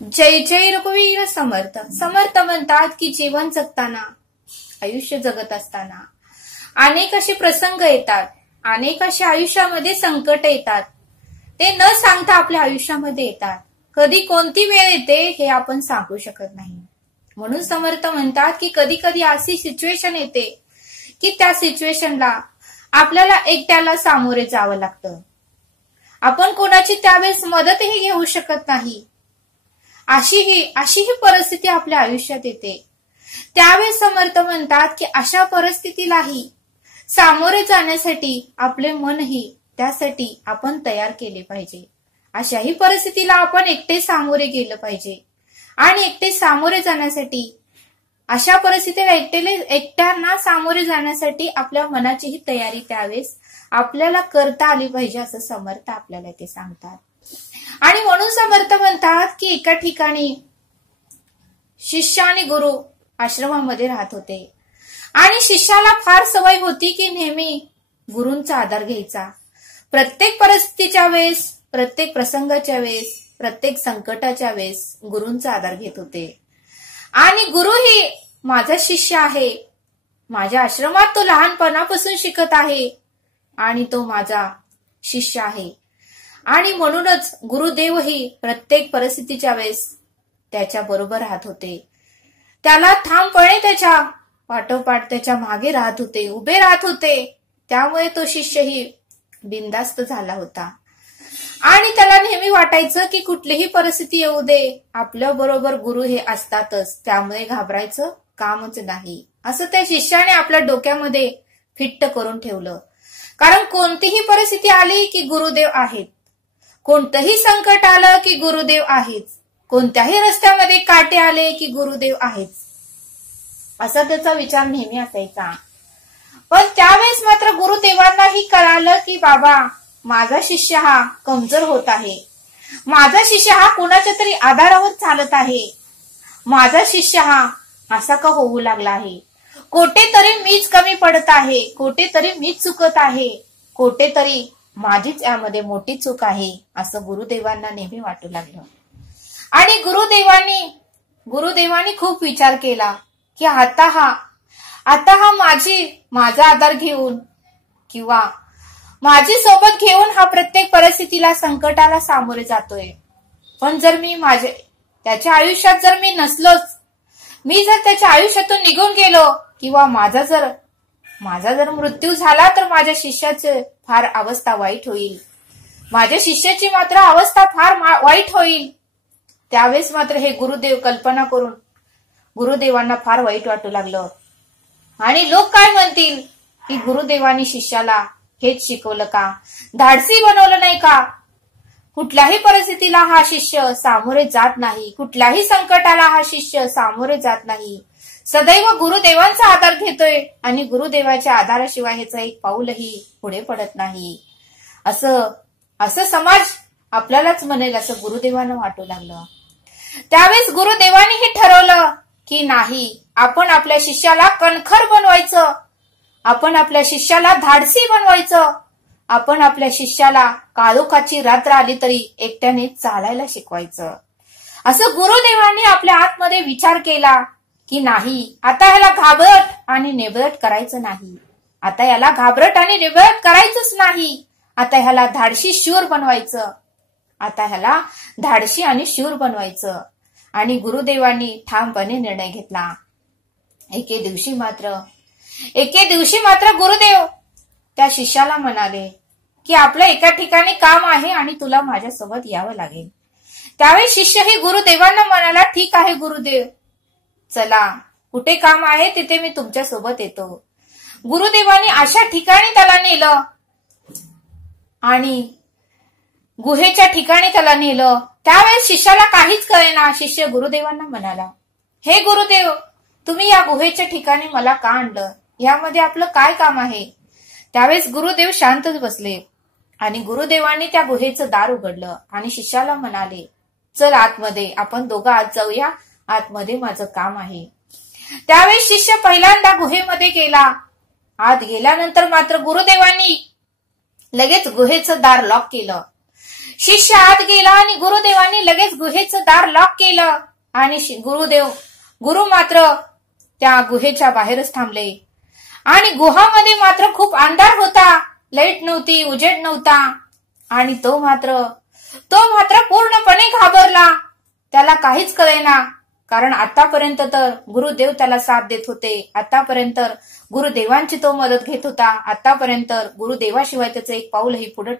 जय जय रघुवीर समर्थ. समर्थ म्हणतात की जीवन जगताना, आयुष्य जगत असताना अनेक असे प्रसंग येतात, अनेक असे आयुष्यामध्ये संकट येतात. ते न सांगता आपल्या आयुष्यामध्ये येतात. कधी कोणती वेळ येते हे आपण सांगू शकत नाही. म्हणून समर्थ म्हणतात की कधी कधी अशी सिच्युएशन येते की त्या सिच्युएशनला आपल्याला एकट्याला सामोरे जावं लागतं. आपण कोणाची त्यावेळेस मदतही घेऊ शकत नाही. अशीही परिस्थिती आपल्या आयुष्यात येते. त्यावेळेस समर्थ म्हणतात की अशा परिस्थितीलाही सामोरे जाण्यासाठी आपले मनही त्यासाठी आपण तयार केले पाहिजे. अशाही परिस्थितीला आपण एकटे सामोरे गेलं पाहिजे. आणि एकटे सामोरे जाण्यासाठी, अशा परिस्थितीला एकट्यांना सामोरे जाण्यासाठी आपल्या मनाचीही तयारी त्यावेळेस आपल्याला करता आली पाहिजे, असं समर्थ आपल्याला ते सांगतात. आणि म्हणून समर्थ म्हणतात की एका ठिकाणी शिष्य आणि गुरु आश्रमामध्ये राहत होते. आणि शिष्याला फार सवय होती की नेहमी गुरूंचा आधार घ्यायचा. प्रत्येक परिस्थितीच्या वेळेस, प्रत्येक प्रसंगाच्या वेळेस, प्रत्येक संकटाच्या वेळेस गुरूंचा आधार घेत होते. आणि गुरुही माझा शिष्य आहे, माझ्या आश्रमात तो लहानपणापासून शिकत आहे आणि तो माझा शिष्य आहे. आणि म्हणूनच गुरुदेवही प्रत्येक परिस्थितीच्या वेळेस त्याच्या बरोबर राहत होते. त्याला ठामपणे त्याच्या पाठोपाठ त्याच्या मागे राहत होते, उभे राहत होते. त्यामुळे तो शिष्यही बिनधास्त झाला होता. आणि त्याला नेहमी वाटायचं की कुठलीही परिस्थिती येऊ दे, आपल्या बरोबर गुरु हे असतातच, त्यामुळे घाबरायचं कामच नाही, असं त्या शिष्याने आपल्या डोक्यामध्ये फिट्ट करून ठेवलं. कारण कोणतीही परिस्थिती आली की गुरुदेव आहेत, कोणतंही संकट आलं की गुरुदेव आहेच, कोणत्याही रस्त्यामध्ये काटे आले की गुरुदेव आहेच, असा त्याचा विचार नेहमी असायचा. पण त्यावेळेस मात्र गुरुदेवांनाही कळालं की बाबा, माझा शिष्य हा कमजोर होत आहे, माझा शिष्य हा कुणाच्या तरी आधारावर चालत आहे, माझा शिष्य हा असा का होऊ लागला आहे, कोठेतरी मीच कमी पडत आहे, कोठेतरी मीच चुकत आहे, कोठेतरी माझीच यामध्ये मोठी चूक आहे, असं गुरुदेवांना नेहमी वाटू लागलं. आणि गुरुदेवांनी खूप विचार केला की आता हा माझा आधार घेऊन किंवा माझी सोबत घेऊन हा प्रत्येक परिस्थितीला, संकटाला सामोरे जातोय. पण जर मी त्याच्या आयुष्यात जर मी नसलोच, मी जर त्याच्या आयुष्यातून निघून गेलो किंवा माझा जर मृत्यू झाला तर माझ्या शिष्याची फार अवस्था वाईट होईल, माझ्या शिष्याची मात्र अवस्था फार वाईट होईल. त्यावेळेस मात्र हे गुरुदेव कल्पना करून गुरुदेवांना फार वाईट वाटू लागलं. आणि लोक काय म्हणतील की गुरुदेवांनी शिष्याला हेच शिकवलं का, धाडसी बनवलं नाही का, कुठल्याही परिस्थितीला हा शिष्य सामोरे जात नाही, कुठल्याही संकटाला हा शिष्य सामोरे जात नाही, सदैव गुरुदेवांचा आधार घेतोय आणि गुरुदेवाच्या आधाराशिवाय ह्याचं एक पाऊलही पुढे पडत नाही, असं समाज आपल्यालाच म्हणेल, असं गुरुदेवांना वाटू लागलं. त्यावेळेस गुरुदेवांनीही ठरवलं की नाही, आपण आपल्या शिष्याला कणखर बनवायचं, आपण आपल्या शिष्याला धाडसी बनवायचं, आपण आपल्या शिष्याला काळोखाची रात्र आली तरी एकट्याने चालायला शिकवायचं. असं गुरुदेवांनी आपल्या आतमध्ये विचार केला की नाही, आता ह्याला घाबरट आणि नेबरट करायचं नाही, आता ह्याला घाबरट आणि नेबरट करायचंच नाही, आता ह्याला धाडसी शूर बनवायचं, आता ह्याला धाडसी आणि शूर बनवायचं. आणि गुरुदेवांनी ठामपणे निर्णय घेतला. एके दिवशी मात्र गुरुदेव त्या शिष्याला म्हणाले की आपलं एका ठिकाणी काम आहे आणि तुला माझ्यासोबत यावं लागेल. त्यावेळी शिष्यही गुरुदेवांना म्हणाला, ठीक आहे गुरुदेव, चला, कुठे काम आहे तिथे मी तुमच्या सोबत येतो. गुरुदेवांनी अशा ठिकाणी त्याला नेलं आणि गुहेच्या ठिकाणी त्याला नेलं. त्यावेळेस शिष्याला काहीच कळेना. शिष्य गुरुदेवांना म्हणाला, हे गुरुदेव, तुम्ही या गुहेच्या ठिकाणी मला का आणलं, यामध्ये आपलं काय काम आहे. त्यावेळेस गुरुदेव शांतच बसले आणि गुरुदेवांनी त्या गुहेचं दार उघडलं आणि शिष्याला म्हणाले, चल आतमध्ये, आपण दोघं आत जाऊया, आतमध्ये माझं काम आहे. त्यावेळेस शिष्य पहिल्यांदा गुहेमध्ये गेला. आत गेल्यानंतर मात्र गुरुदेवांनी लगेच गुहेचं दार लॉक केलं. शिष्य आत गेला आणि गुरुदेवांनी लगेच गुहेचं दार लॉक केलं आणि गुरु मात्र त्या गुहेच्या बाहेरच थांबले. आणि गुहामध्ये मात्र खूप अंधार होता, लाईट नव्हती, उजेड नव्हता. आणि तो मात्र पूर्णपणे घाबरला. त्याला काहीच कळेना, कारण आतापर्यंत तर गुरुदेव त्याला साथ देत होते, आतापर्यंत गुरुदेवांची तो मदत घेत होता, आतापर्यंत गुरुदेवाशिवाय त्याचं एक पाऊलही पुढे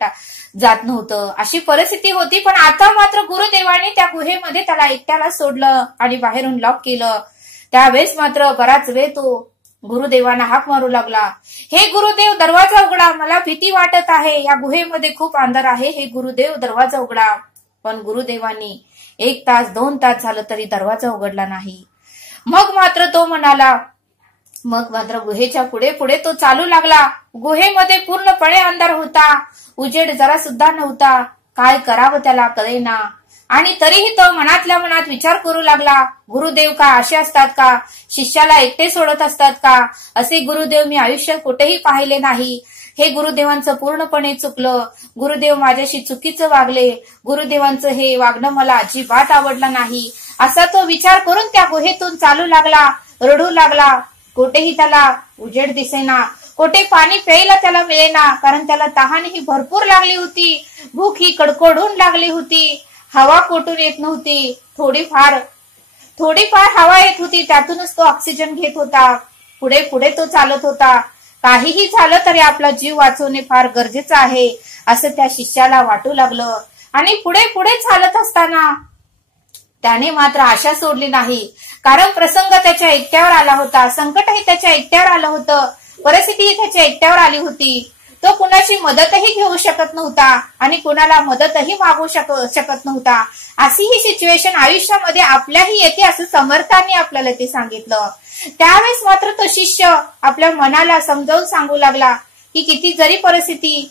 जात नव्हतं, अशी परिस्थिती होती. पण आता मात्र गुरुदेवांनी त्या गुहेमध्ये त्याला एकट्याला सोडलं आणि बाहेरून लॉक केलं. त्यावेळेस मात्र बराच वेळ तो गुरुदेवांना हाक मारू लागला, हे गुरुदेव दरवाजा उघडा, मला भीती वाटत आहे, या गुहेमध्ये खूप अंधार आहे, हे गुरुदेव दरवाजा उघडा. पण गुरुदेवांनी 1 तास 2 तास झालं तरी दरवाजा उघडला नाही. मग मात्र गुहेच्या पुढे पुढे तो चालू लागला. गुहेमध्ये पूर्णपणे अंधार होता, उजेड जरा सुद्धा नव्हता, काय करावं त्याला कळेना. आणि तरीही तो मनातल्या मनात विचार करू लागला, गुरुदेव का असे असतात का, शिष्याला एकटे सोडत असतात का, असे गुरुदेव मी आयुष्यात कुठेही पाहिले नाही, हे गुरुदेवांचं पूर्णपणे चुकलं, गुरुदेव माझ्याशी चुकीचं वागले, गुरुदेवांचं हे वागणं मला अजिबात आवडलं नाही, असा तो विचार करून त्या गुहेतून चालू लागला, रडू लागला. कुठेही त्याला उजेड दिसेना, कुठे पाणी प्यायला त्याला मिळेना, कारण त्याला तहानही भरपूर लागली होती, भूक ही कडकडून लागली होती, हवा कोठून येत नव्हती, थोडीफार हवा येत होती, त्यातूनच तो ऑक्सिजन घेत होता. पुढे पुढे तो चालत होता. काहीही झालं तरी आपला जीव वाचवणे फार गरजेचं आहे असं त्या शिष्याला वाटू लागलं. आणि पुढे पुढे चालत असताना त्याने मात्र आशा सोडली नाही, कारण प्रसंग त्याच्या एकट्यावर आला होता, संकटही त्याच्या एकट्यावर आलं होतं, परिस्थितीही त्याच्या एकट्यावर आली होती. तो कुणाची मदतही घेऊ शकत नव्हता आणि कुणाला मदतही मागू शकत नव्हता. अशी ही सिच्युएशन आयुष्यामध्ये आपल्याही येते असं समर्थांनी आपल्याला ते सांगितलं. त्यावेळेस मात्र तो शिष्य आपल्या मनाला समजावून सांगू लागला की किती जरी परिस्थिती,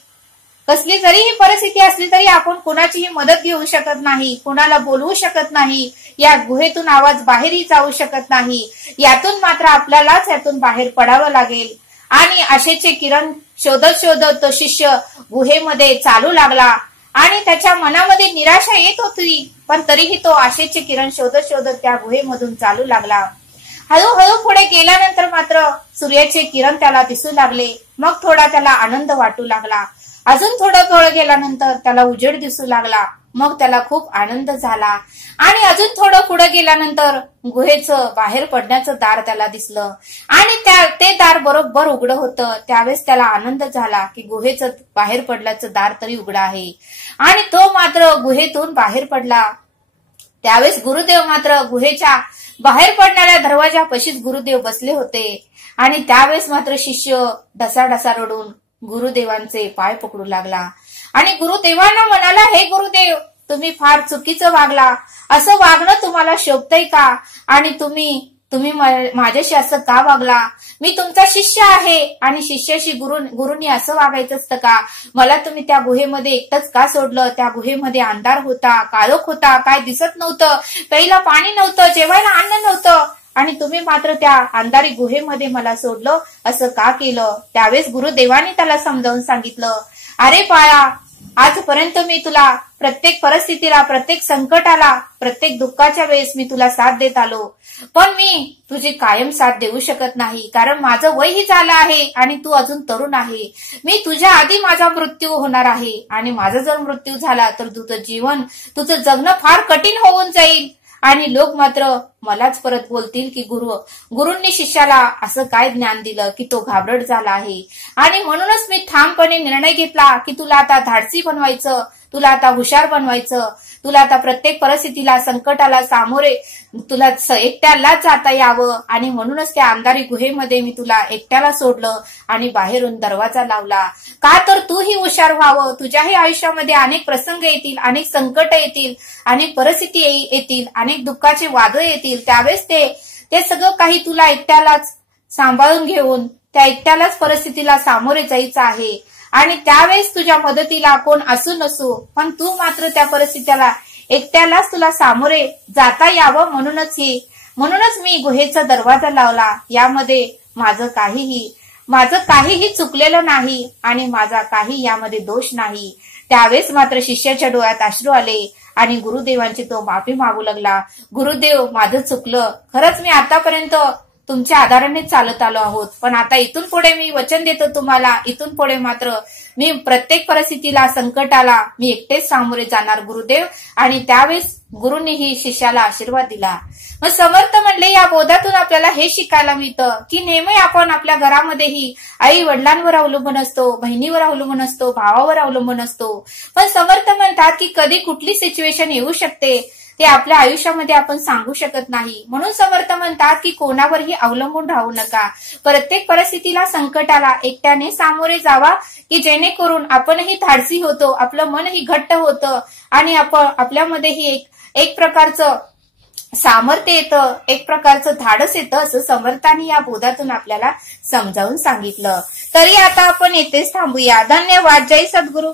कसली जरी ही परिस्थिती असली तरी आपण कुणाचीही मदत घेऊ शकत नाही, कुणाला बोलवू शकत नाही, या गुहेतून आवाज बाहेरही जाऊ शकत नाही, यातून मात्र आपल्यालाच यातून बाहेर पडावं लागेल. आणि आशेचे किरण शोधत शोधत तो शिष्य गुहेमध्ये चालू लागला. आणि त्याच्या मनामध्ये निराशा येत होती, पण तरीही तो आशेचे किरण शोधत शोधत त्या गुहेमधून चालू लागला. हळूहळू पुढे गेल्यानंतर मात्र सूर्याचे किरण त्याला दिसू लागले. मग थोडा त्याला आनंद वाटू लागला. अजून थोडं गेल्यानंतर त्याला उजेड दिसू लागला. मग त्याला खूप आनंद झाला. आणि अजून थोडं पुढे गेल्यानंतर गुहेचं बाहेर पडण्याचं दार त्याला दिसलं आणि ते दार बरोबर उघडं होतं. त्यावेळेस त्याला आनंद झाला की गुहेचं बाहेर पडल्याचं दार तरी उघडं आहे. आणि तो मात्र गुहेतून बाहेर पडला. त्यावेळेस गुरुदेव मात्र गुहेच्या बाहेर पडणाऱ्या दरवाजापाशीच गुरुदेव बसले होते. आणि त्यावेळेस मात्र शिष्य ढसाढसा रडून गुरुदेवांचे पाय पकडू लागला आणि गुरुदेवांना म्हणाला, हे गुरुदेव, तुम्ही फार चुकीचं वागला, असं वागणं तुम्हाला शोभतंय का, आणि तुम्ही माझ्याशी असं का वागला, मी तुमचा शिष्य आहे आणि शिष्याशी गुरुनी असं वागायचं असतं का, मला तुम्ही त्या गुहेमध्ये एकटंच का सोडलं, त्या गुहेमध्ये अंधार होता, काळोख होता, काय दिसत नव्हतं, प्यायला पाणी नव्हतं, जेवायला अन्न नव्हतं, आणि तुम्ही मात्र त्या अंधारी गुहेमध्ये मला सोडलं, असं का केलं. त्यावेळेस गुरुदेवानी त्याला समजावून सांगितलं, अरे बाळा, आजपर्यंत मी तुला प्रत्येक परिस्थितीला, प्रत्येक संकटाला, प्रत्येक दुःखाच्या वेळेस मी तुला साथ देत आलो, पण मी तुझी कायम साथ देऊ शकत नाही, कारण माझं वयही झालं आहे आणि तू अजून तरुण आहे. मी तुझ्या आधी माझा मृत्यू होणार आहे आणि माझा जर मृत्यू झाला तर तुझं जगणं फार कठीण होऊन जाईल आणि लोक मात्र मलाच परत बोलतील की गुरूंनी शिष्याला असं काय ज्ञान दिलं की तो घाबरट झाला आहे. आणि म्हणूनच मी ठामपणे निर्णय घेतला की तुला आता धाडसी बनवायचं, तुला आता हुशार बनवायचं, तुला आता प्रत्येक परिस्थितीला, संकटाला सामोरे तुला एकट्यालाच जाता यावं. आणि म्हणूनच त्या अंधारी गुहेमध्ये मी तुला एकट्याला सोडलं आणि बाहेरून दरवाजा लावला. का तर तूही हुशार व्हावं. तुझ्याही आयुष्यामध्ये अनेक प्रसंग येतील, अनेक संकट येतील, अनेक परिस्थिती येतील, अनेक दुःखाचे वादळ येतील. त्यावेळेस ते सगळं काही तुला एकट्यालाच सांभाळून घेऊन त्या एकट्यालाच परिस्थितीला सामोरे जायचं आहे. आणि त्यावेळेस तुझ्या मदतीला कोण असू नसू, पण तू मात्र त्या परिस्थितीला एकट्यालाच तुला सामोरे जाता यावं, म्हणूनच मी गुहेचा दरवाजा लावला. यामध्ये माझं काहीही चुकलेलं नाही आणि माझा काही यामध्ये दोष नाही. त्यावेळेस मात्र शिष्याच्या डोळ्यात अश्रू आले आणि गुरुदेवांची तो माफी मागू लागला. गुरुदेव, माझं चुकलं. खरंच मी आतापर्यंत तुमच्या आधाराने चालत आलो आहोत, पण आता इथून पुढे मी वचन देतो तुम्हाला, इथून पुढे मात्र मी प्रत्येक परिस्थितीला, संकटाला मी एकटेच सामोरे जाणार गुरुदेव. आणि त्यावेळेस गुरुंनीही शिष्याला आशीर्वाद दिला. मग समर्थ म्हणले, या बोधातून आपल्याला हे शिकायला मिळतं की नेहमी आपण आपल्या घरामध्येही आई वडिलांवर अवलंबून असतो, बहिणीवर अवलंबून असतो, भावावर अवलंबून असतो. पण समर्थ म्हणतात की कधी कुठली सिच्युएशन येऊ शकते ते आपल्या आयुष्यामध्ये आपण सांगू शकत नाही. म्हणून समर्थ म्हणतात की कोणावरही अवलंबून राहू नका. प्रत्येक परिस्थितीला, संकटाला एकट्याने सामोरे जावा की जेणेकरून आपणही धाडसी होतो, आपलं मनही घट्ट होतं आणि आपल्यामध्येही एक प्रकारचं सामर्थ्य येतं, एक प्रकारचं धाडस येतं, असं समर्थांनी या बोधातून आपल्याला समजावून सांगितलं. तरी आता आपण येथेच थांबूया. धन्यवाद. जय सद्गुरू.